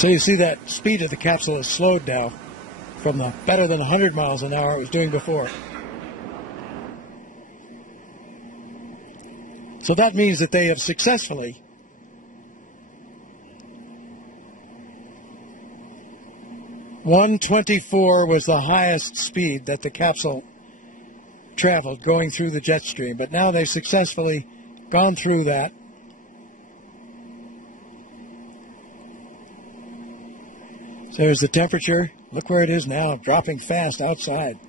So you see that speed of the capsule has slowed now from the better than 100 miles an hour it was doing before. So that means that they have successfully .124 was the highest speed that the capsule traveled going through the jet stream, but now they've successfully gone through that. So there's the temperature. Look where it is now, dropping fast outside.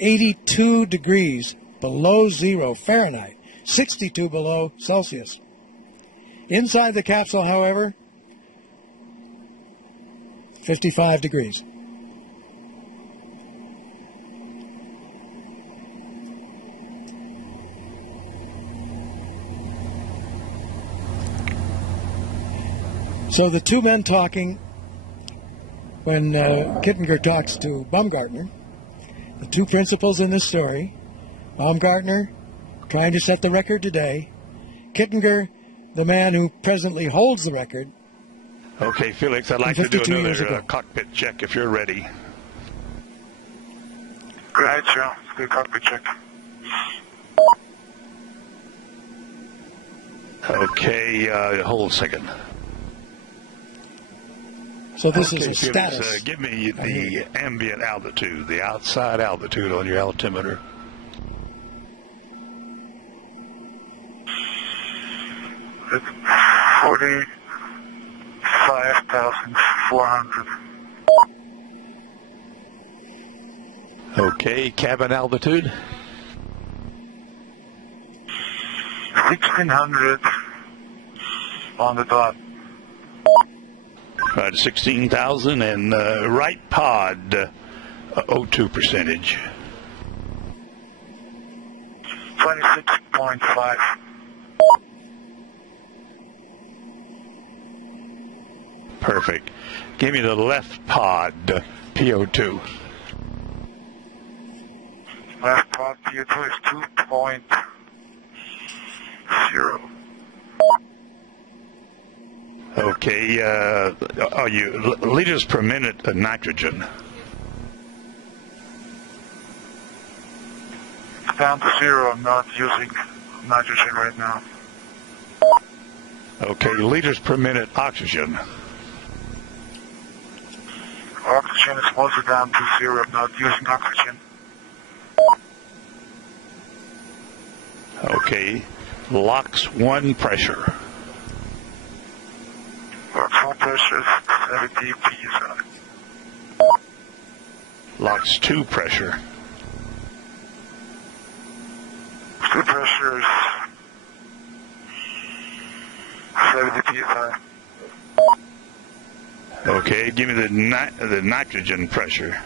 82 degrees below zero Fahrenheit, 62 below Celsius. Inside the capsule, however, 55 degrees. So the two men talking, when Kittinger talks to Baumgartner, the two principals in this story, Baumgartner trying to set the record today, Kittinger, the man who presently holds the record. Okay, Felix, I'd like to do another cockpit check if you're ready. Right, sure. Let's do a cockpit check. Okay, hold a second. So this is a Felix, status. give me the ambient altitude, the outside altitude on your altimeter. It's 45,400. Okay, cabin altitude? 1,600 on the dot. Right, 16,000 and right pod O2 percentage. 26.5. Perfect. Give me the left pod PO2. Left pod PO2 is 2.0. Okay, are you liters per minute of nitrogen? It's down to 0. I'm not using nitrogen right now. Okay, liters per minute oxygen. Oxygen is also down to 0. I'm not using oxygen. Okay, LOX 1 pressure. LOX 1 pressure is 70 psi. LOX 2 pressure. 2 pressure is 70 psi. Okay, give me the nitrogen pressure.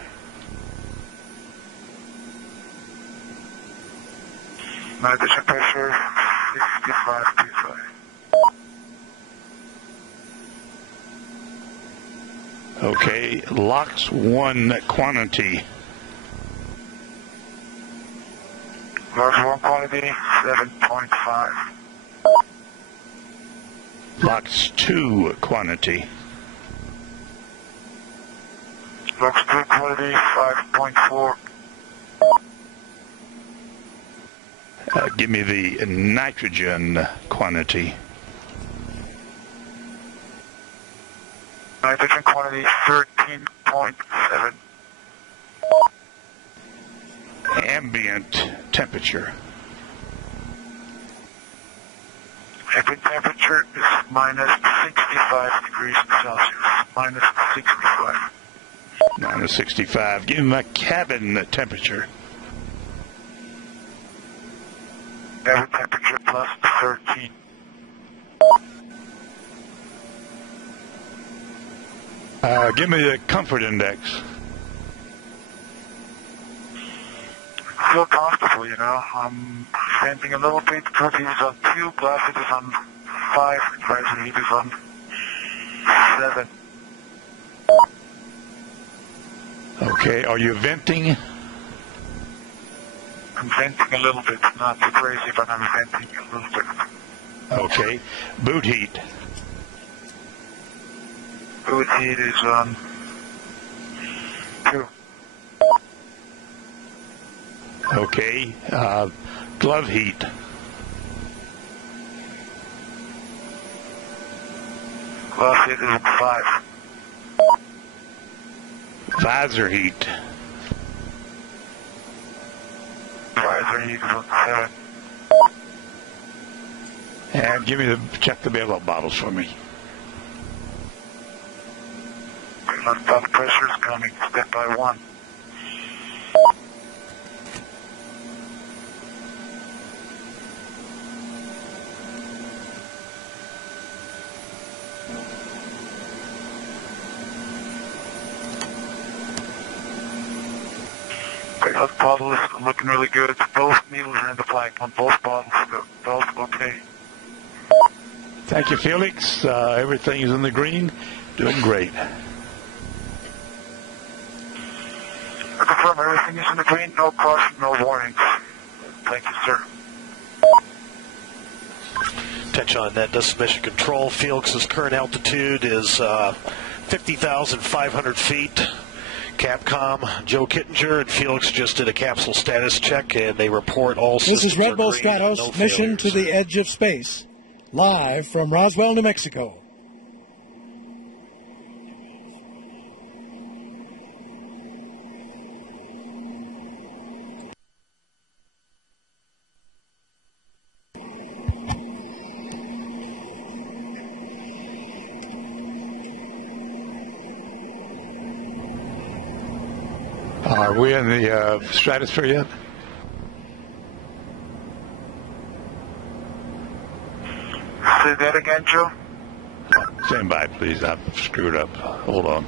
Nitrogen pressure 65 psi. Okay, LOX 1 quantity. LOX 1 quantity 7.5. LOX 2 quantity. LOX 2 quantity 5.4. Give me the nitrogen quantity. Nitrogen quantity 13.7. Ambient temperature. Ambient temperature is minus 65 degrees Celsius. Minus 65. Minus 65. Give me my cabin temperature. Cabin temperature plus 13. Give me the comfort index. Feel comfortable, you know. I'm venting a little bit because it is on 2, glass it is on 5, advisor heat is on 7. Okay, are you venting? I'm venting a little bit, not too crazy, but I'm venting a little bit. Okay, boot heat. Fluid heat is on 2. Okay. Glove heat. Glove heat is on 5. Visor heat. Visor heat is on 7. And check the bailout bottles for me. Bailout bottle pressure is coming step by 1. Bailout bottle is looking really good. Both needles are in the blank on both bottles. Both okay. Thank you, Felix. Everything is in the green. Doing great. I confirm everything is in the green. No caution, no warnings. Thank you, sir. Attention on net, this is Mission Control. Felix's current altitude is 50,500 feet. Capcom, Joe Kittinger, and Felix just did a capsule status check, and they report all systems This is Red Bull are green, Stratos, no mission failures. to the edge of space, live from Roswell, New Mexico. Are we in the stratosphere yet? Say that again, Joe? Stand by, please. I've screwed up. Hold on.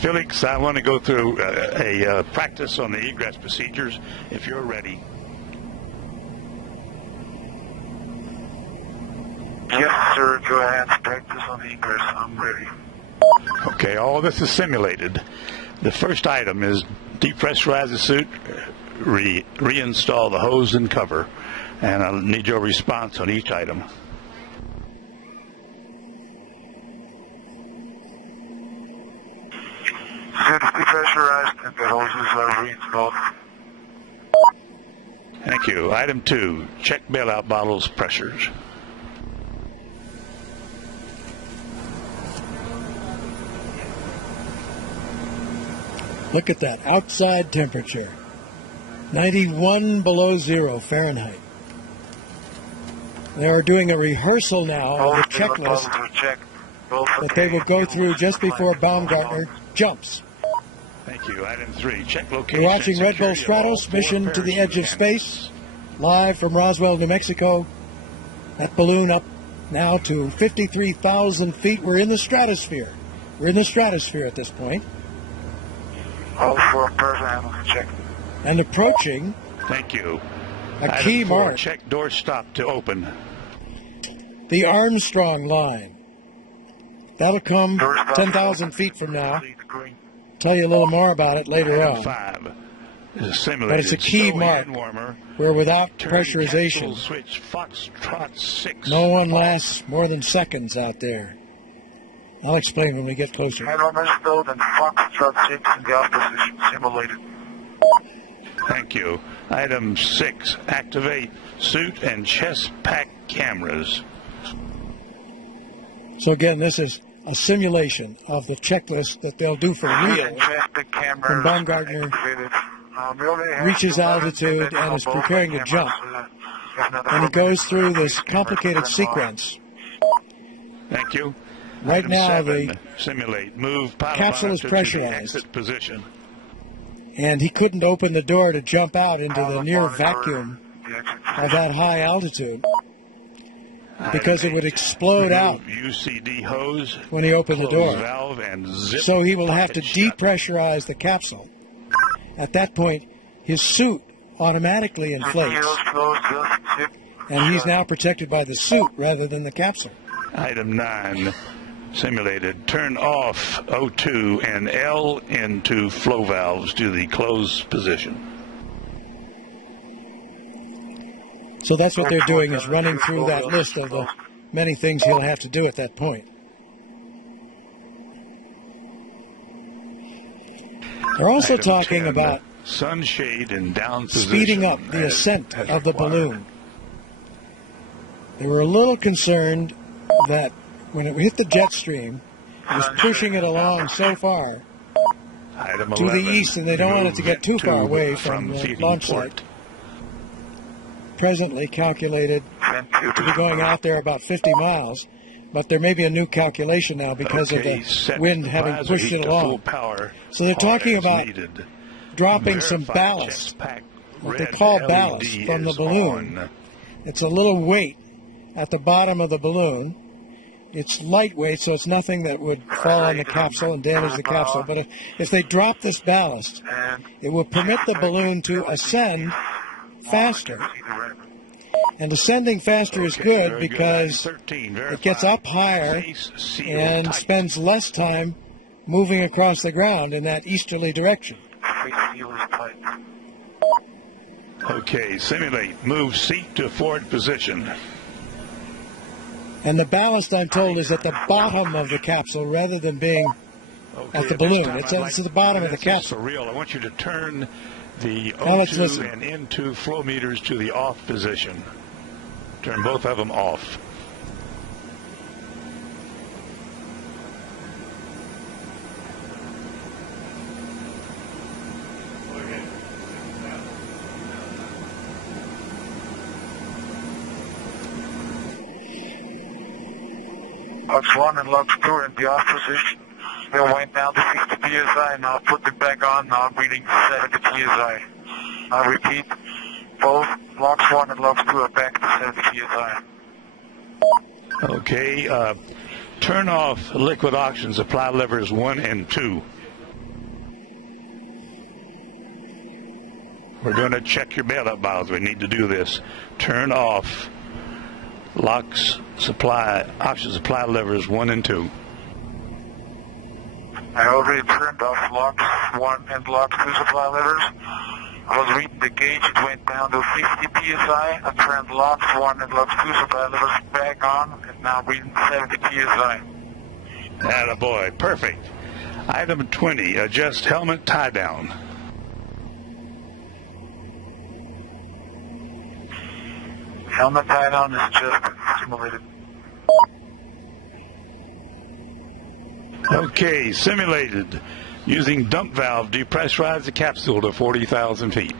Felix, I want to go through a practice on the egress procedures, if you're ready. Yes, sir. Go ahead. Practice on the egress. I'm ready. Okay, all this is simulated. The first item is depressurize the suit, reinstall the hose and cover, and I'll need your response on each item. Suit is depressurized and the hoses are reinstalled. Thank you. Item 2, check bailout bottles pressures. Look at that outside temperature, 91 below zero Fahrenheit. They are doing a rehearsal now of the checklist that they will go through just before Baumgartner jumps. Thank you. Item 3, check location. You're watching Red Bull security of all Stratos, 4 mission to the edge of parachute space, live from Roswell, New Mexico. That balloon up now to 53,000 feet. We're in the stratosphere. We're in the stratosphere at this point. All 4 personnel check. And approaching Thank you. a Item key 4, mark, check door stop to open. the Armstrong line. That'll come Door stop. 10,000 feet from now. See the green. Tell you a little more about it later Item on. 5, Simulated. But it's a key stow mark hand warmer. where without Turn pressurization, capsule switch Foxtrot 6. no one lasts more than seconds out there. I'll explain when we get closer. Hand warmer stowed and Foxtrot 6 in the off position. Simulated. Thank you. Item 6, activate suit and chest pack cameras. So again, this is a simulation of the checklist that they'll do for real when Baumgartner reaches altitude and is preparing to jump. And he goes through this complicated sequence. Thank you. Right Item now, 7, the capsule is pressurized. exit position. And he couldn't open the door to jump out into the near vacuum of that high altitude because it would explode out UCD hose when he opened the door. Valve and zip So he will have to pocket shut. depressurize the capsule. At that point, his suit automatically inflates, and he's now protected by the suit rather than the capsule. Item 9, simulated. Turn off O2 and L into flow valves to the closed position. So that's what they're doing, is running through that list of the many things he'll have to do at that point. They're also Item talking 10, about sunshade and down position. speeding up the ascent of the balloon. They were a little concerned that when it hit the jet stream, it was pushing it along so far Item to 11, the east, and they don't want it to get too far tube away from the feeding launch port. site. Presently calculated to be going out there about 50 miles, but there may be a new calculation now because of the set wind having visor pushed heat it to full along. power. So they're talking as about needed. dropping some Verify ballast, chest pack what they red call LED ballast, from the is balloon. on. It's a little weight at the bottom of the balloon. It's lightweight, so it's nothing that would fall on the capsule and damage the capsule. But if they drop this ballast, it will permit the balloon to ascend faster. And ascending faster is good very because Item 13, it gets up higher face sealed and tight. spends less time moving across the ground in that easterly direction. Okay, simulate. Move seat to forward position. And the ballast, I'm told, is at the bottom of the capsule rather than being Okay, at the at this balloon. time, It's I'd at the bottom of the this is capsule. For real, I want you to turn the Now let's O2 listen. and N2 flow meters to the off position. Turn both of them off. Lux 1 and Lux 2 are in the off position. They went down to 60 psi. Now put it back on. Now reading 70 psi. I repeat, both Lux 1 and Lux 2 are back to 70 psi. Okay, turn off liquid oxygen supply levers 1 and 2. We're going to check your bailout valves. We need to do this. Turn off oxygen supply levers 1 and 2. I already turned off Lux 1 and Lux 2 supply levers. I was reading the gauge, it went down to 50 psi. I turned Lux 1 and Lux 2 supply levers back on, and now reading 70 psi. Attaboy, perfect. Item 20, adjust helmet tie down. Helmet tie down is just simulated. Okay, simulated. Using dump valve, depressurize the capsule to 40,000 feet.